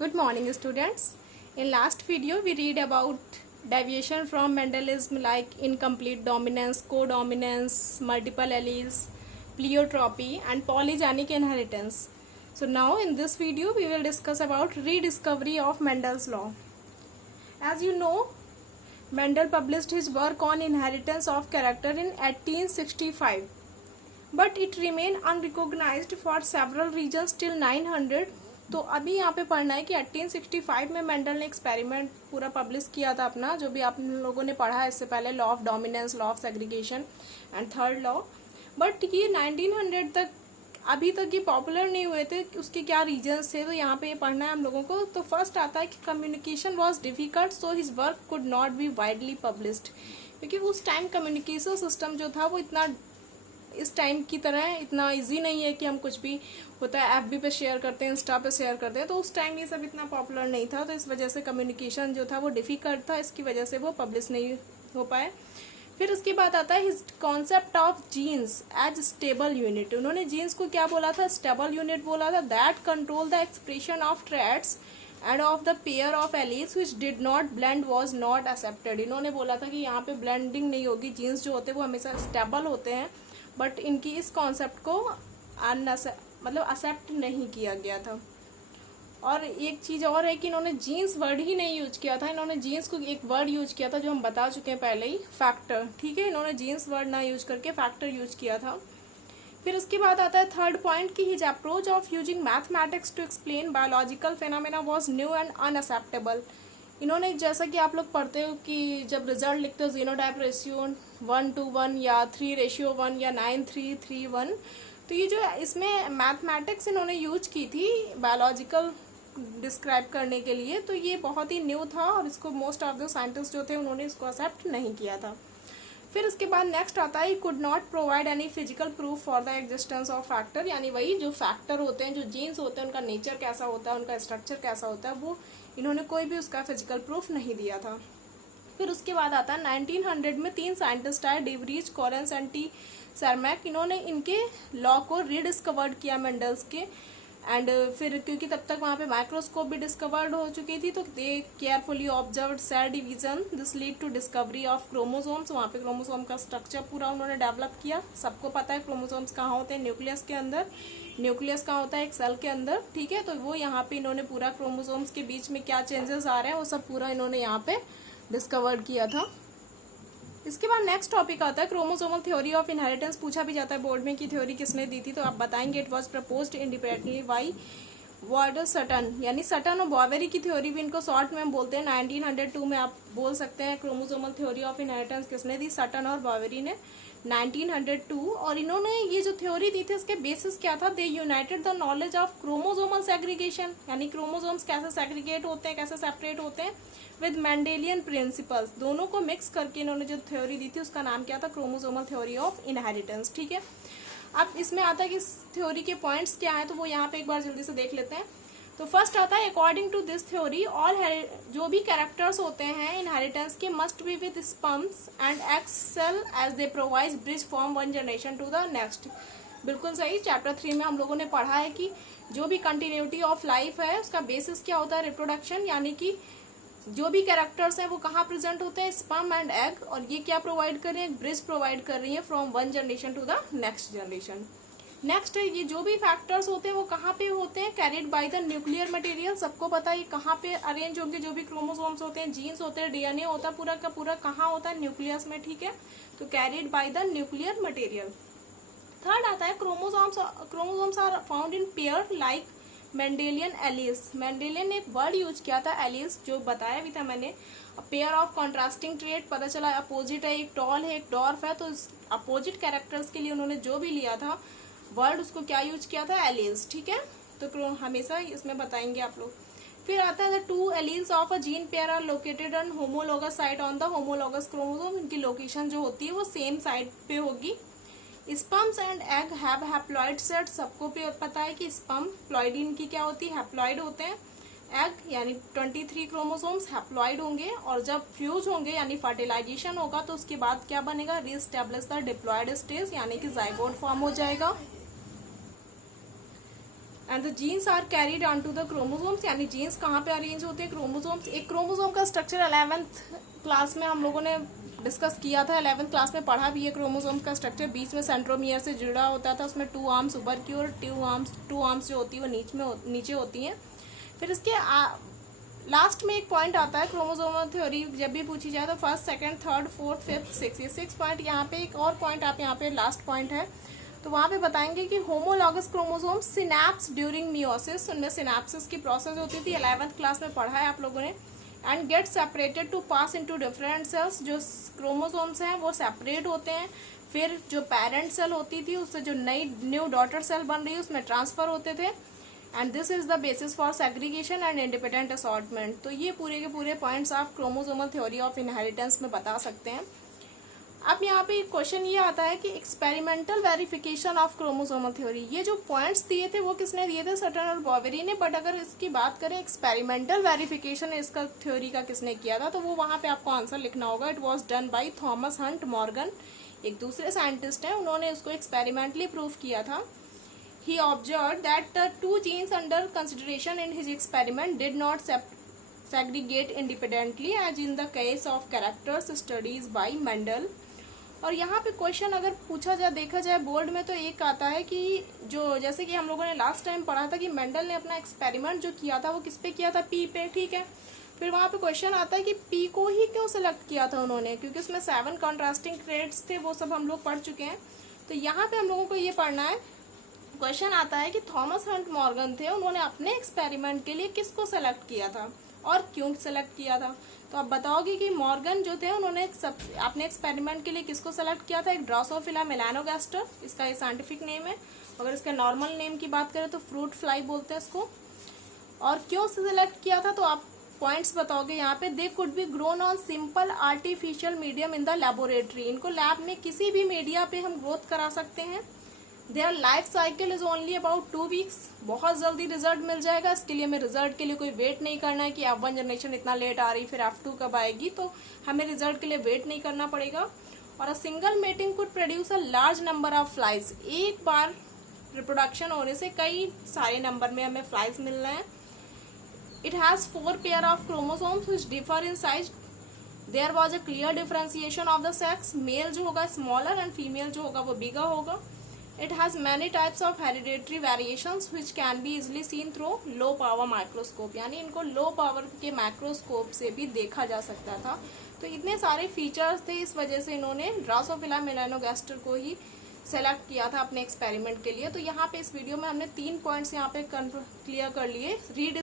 Good morning, students. In last video, we read about deviation from Mendelism like incomplete dominance, codominance, multiple alleles, pleiotropy, and polygenic inheritance. So now in this video, we will discuss about rediscovery of Mendel's law. As you know, Mendel published his work on inheritance of character in 1865, but it remained unrecognized for several reasons till 900. तो अभी यहाँ पे पढ़ना है कि 1865 में Mendel ने experiment पूरा पब्लिश किया था अपना, जो भी आप लोगों ने पढ़ा है इससे पहले, law of dominance, law of segregation and third law. But ये 1900 तक अभी तक ये पॉपुलर नहीं हुए थे, उसके क्या रीजंस थे, तो यहाँ पे ये पढ़ना है हम लोगों को। तो फर्स्ट आता है कि communication was difficult, so his work could not be widely published, क्योंकि उस टाइम कम्युनिकेशन सिस्टम जो था वो इतना इस टाइम की तरह इतना इजी नहीं है कि हम कुछ भी होता है एफबी पे शेयर करते हैं, इंस्टा पे शेयर करते हैं, तो उस टाइम ये सब इतना पॉपुलर नहीं था, तो इस वजह से कम्युनिकेशन जो था वो डिफिकल्ट था, इसकी वजह से वो पब्लिश नहीं हो पाए। फिर उसके बाद आता है his concept of genes as stable unit. उन्होंने जीन्स को क्या बोला था? स्टेबल यूनिट बोला था, that control the expression of traits and of the pair of alleles which did not blend was not accepted. इन्होंने बोला था कि यहाँ पे ब्लेंडिंग नहीं होगी, जीन्स जो होते हैं वो हमेशा स्टेबल होते हैं, बट इनकी इस कॉन्सेप्ट को मतलब एक्सेप्ट नहीं किया गया था। और एक चीज़ और है कि इन्होंने जीन्स वर्ड ही नहीं यूज किया था, इन्होंने जीन्स को एक वर्ड यूज किया था जो हम बता चुके हैं पहले ही, फैक्टर। ठीक है, इन्होंने जीन्स वर्ड ना यूज करके फैक्टर यूज किया था। फिर उसके बाद आता है थर्ड पॉइंट कि his approach of using mathematics to explain biological phenomena was new and unacceptable. इन्होंने, जैसा कि आप लोग पढ़ते हो कि जब रिजल्ट लिखते हो जीनोटाइप रेशियो 1:1 या 3:1 या 9:3:1, तो ये जो इसमें मैथमेटिक्स इन्होंने यूज की थी बायोलॉजिकल डिस्क्राइब करने के लिए, तो ये बहुत ही न्यू था और इसको मोस्ट ऑफ द साइंटिस्ट जो थे उन्होंने इसको एक्सेप्ट नहीं किया था। फिर उसके बाद नेक्स्ट आता है could not provide any physical proof for the existence of factor, यानी वही जो फैक्टर होते हैं, जो जीन्स होते हैं, उनका नेचर कैसा होता है, उनका स्ट्रक्चर कैसा होता है, वो इन्होंने कोई भी उसका फिजिकल प्रूफ नहीं दिया था। फिर उसके बाद आता है 1900 में 3 साइंटिस्ट आए, डिवरीज, कॉरेंस एंड टी सरमैक। इन्होंने इनके लॉ को रीडिस्कवर्ड किया मेंडल्स के, एंड फिर क्योंकि तब तक वहाँ पे माइक्रोस्कोप भी डिस्कवर्ड हो चुकी थी, तो they carefully observe cell division, this lead to discovery of chromosomes. वहाँ पे क्रोमोसोम का स्ट्रक्चर पूरा उन्होंने डेवलप किया। सबको पता है क्रोमोसोम्स कहाँ होते हैं, न्यूक्लियस के अंदर। न्यूक्लियस कहाँ होता है? एक सेल के अंदर। ठीक है, तो वो यहाँ पे इन्होंने पूरा क्रोमोसोम्स के बीच में क्या चेंजेस आ रहे हैं वो सब पूरा इन्होंने यहाँ पे डिस्कवर्ड किया था। इसके बाद नेक्स्ट टॉपिक आता है क्रोमोसोमल थ्योरी ऑफ इनहेरिटेंस। पूछा भी जाता है बोर्ड में कि थ्योरी किसने दी थी, तो आप बताएंगे it was proposed independently by Ward Sutton, यानी सटन और बॉवेरी की थ्योरी भी इनको शॉर्ट में बोलते हैं। 1902 में आप बोल सकते हैं क्रोमोसोमल थ्योरी ऑफ इनहेरिटेंस किसने दी? सटन और बॉवेरी ने 1902। और इन्होंने ये जो थ्योरी दी थी उसके बेसिस क्या था? They united the knowledge of chromosomal segregation, यानी क्रोमोसोम्स कैसे सेग्रीगेट होते हैं, कैसे सेपरेट होते हैं, विद मेंडेलियन प्रिंसिपल्स। दोनों को मिक्स करके इन्होंने जो थ्योरी दी थी उसका नाम क्या था? Chromosomal theory of inheritance. ठीक है, अब इसमें आता है कि इस थ्योरी के पॉइंट्स क्या है, तो वो यहाँ पे एक बार जल्दी से देख लेते हैं। तो फर्स्ट आता है according to this theory all जो भी कैरेक्टर्स होते हैं इनहेरिटेंस के must be with sperms and egg cell as they provide bridge from one generation to the next. बिल्कुल सही, चैप्टर 3 में हम लोगों ने पढ़ा है कि जो भी कंटिन्यूटी ऑफ लाइफ है उसका बेसिस क्या होता है? रिप्रोडक्शन, यानी कि जो भी कैरेक्टर्स हैं वो कहाँ प्रेजेंट होते हैं? Sperm and egg. और ये क्या प्रोवाइड कर रहे हैं? ब्रिज प्रोवाइड कर रही है from one generation to the next generation. Next है ये जो भी फैक्टर्स होते हैं वो कहाँ पे होते हैं? Carried by the nuclear material. सबको पता है ये कहाँ पे अरेंज होंगे, जो भी क्रोमोसोम्स होते हैं, जीन्स होते हैं, डीएनए होता है, पूरा का पूरा कहाँ होता है? न्यूक्लियस में। ठीक है, तो carried by the nuclear material. Third आता है chromosomes are found in pair like Mendelian alleles. Mendelian ने एक वर्ड यूज किया था एलील्स, जो बताया भी था मैंने। पेयर ऑफ कॉन्ट्रास्टिंग ट्रेट, पता चला अपोजिट है, एक टॉल है, एक डॉर्फ है, तो अपोजिट कैरेक्टर्स के लिए उन्होंने जो भी लिया था वर्ड उसको क्या यूज किया था? एलील्स। ठीक है, तो हमेशा इसमें बताएंगे आप लोग। फिर आता है two alleles of a gene pair are located on homologous site on the homologous chromosome. इनकी लोकेशन जो होती है वो सेम साइड पे होगी। Sperms and egg have haploid set. सबको पता है कि स्पर्म प्लॉइड की क्या होती है? हैप्लॉइड होते हैं। एग यानी 23 क्रोमोसोम्स हैप्लॉइड होंगे, और जब फ्यूज होंगे यानी फर्टिलाइजेशन होगा तो उसके बाद क्या बनेगा? रीस्टेब्लिश द डिप्लॉइड स्टेज, यानी कि जाइगोट फॉर्म हो जाएगा। And the genes are carried on to the chromosomes, यानी जीन्स कहाँ पे अरेंज होते हैं, क्रोमोसोम्स। एक क्रोमोसोम का स्ट्रक्चर 11th क्लास में हम लोगों ने डिस्कस किया था, 11th क्लास में पढ़ा भी है क्रोमोसोम का स्ट्रक्चर। बीच में सेंट्रोमियर से जुड़ा होता था, उसमें 2 आर्म्स ऊपर की और 2 आर्म्स जो होती है वो नीचे होती हैं। फिर इसके लास्ट में एक पॉइंट आता है क्रोमोसोमल थ्योरी जब भी पूछी जाए तो first, second, third, fourth, fifth, six, ये 6 पॉइंट। यहाँ पे एक और पॉइंट आप यहाँ पे लास्ट पॉइंट है तो वहाँ पे बताएंगे कि homologous chromosome synapse during meiosis, उनमें सिनैप्सिस की प्रोसेस होती थी, 11th क्लास में पढ़ा है आप लोगों ने। And get separated to pass into different cells, जो क्रोमोसोम्स हैं वो सेपरेट होते हैं, फिर जो पेरेंट सेल होती थी उससे जो न्यू डॉटर सेल बन रही है उसमें ट्रांसफर होते थे। And this is the basis for segregation and independent assortment. तो ये पूरे के पूरे पॉइंट्स आप क्रोमोसोमल थ्योरी ऑफ इनहेरिटेंस में बता सकते हैं। अब यहाँ पे एक क्वेश्चन ये आता है कि experimental verification of chromosomal theory, ये जो पॉइंट्स दिए थे वो किसने दिए थे, सटन और बॉवेरी ने। बट अगर इसकी बात करें एक्सपेरिमेंटल वेरिफिकेशन इसका थ्योरी का किसने किया था, तो वो वहाँ पे आपको आंसर लिखना होगा। It was done by Thomas Hunt Morgan, एक दूसरे साइंटिस्ट हैं, उन्होंने उसको एक्सपेरिमेंटली प्रूव किया था। He observed that the 2 genes under consideration in his experiment did not segregate independently as in the case of characters studies by Mendel। और यहाँ पे क्वेश्चन अगर पूछा जाए, देखा जाए बोर्ड में, तो एक आता है कि जो जैसे कि हम लोगों ने लास्ट टाइम पढ़ा था कि मेंडल ने अपना एक्सपेरिमेंट जो किया था वो किस पे किया था, पी पे, ठीक है। फिर वहाँ पे क्वेश्चन आता है कि पी को ही क्यों सिलेक्ट किया था उन्होंने, क्योंकि उसमें 7 कॉन्ट्रास्टिंग ट्रेड्स थे, वो सब हम लोग पढ़ चुके हैं। तो यहाँ पे हम लोगों को ये पढ़ना है, क्वेश्चन आता है कि थॉमस हंट मॉर्गन थे, उन्होंने अपने एक्सपेरिमेंट के लिए किसको सेलेक्ट किया था और क्यों सेलेक्ट किया था। तो आप बताओगे कि मॉर्गन जो थे उन्होंने अपने एक्सपेरिमेंट के लिए किसको सेलेक्ट किया था, एक ड्रोसोफिला मेलानोगास्टर, इसका ये साइंटिफिक नेम है। अगर इसका नॉर्मल नेम की बात करें तो फ्रूट फ्लाई बोलते हैं इसको। और क्यों सेलेक्ट किया था तो आप पॉइंट्स बताओगे यहाँ पे, they could be grown on simple artificial medium in the laboratory, इनको लैब में किसी भी मीडिया पे हम ग्रोथ करा सकते हैं। Their life cycle is only about 2 weeks, बहुत जल्दी रिजल्ट मिल जाएगा। इसके लिए हमें रिजल्ट के लिए कोई वेट नहीं करना है कि F1 जनरेशन इतना लेट आ रही फिर F2 कब आएगी, तो हमें रिजल्ट के लिए वेट नहीं करना पड़ेगा। और a single mating could produce a large number of flies, एक बार रिप्रोडक्शन होने से कई सारे नंबर में हमें फ्लाइज मिल रहे हैं। It has 4 pair of chromosomes which differ in size, there was a clear differentiation of the sex, male जो होगा स्मॉलर एंड फीमेल जो होगा वो बिगर होगा। It has many types of hereditary variations which can be easily seen through low power microscope, यानी इनको low power के microscope से भी देखा जा सकता था। तो इतने सारे फीचर्स थे, इस वजह से इन्होंने ड्रोसोफिला मेलानोगास्टर को ही सेलेक्ट किया था अपने एक्सपेरिमेंट के लिए। तो यहाँ पे इस वीडियो में हमने 3 पॉइंट्स यहाँ पे क्लियर कर लिए। रीड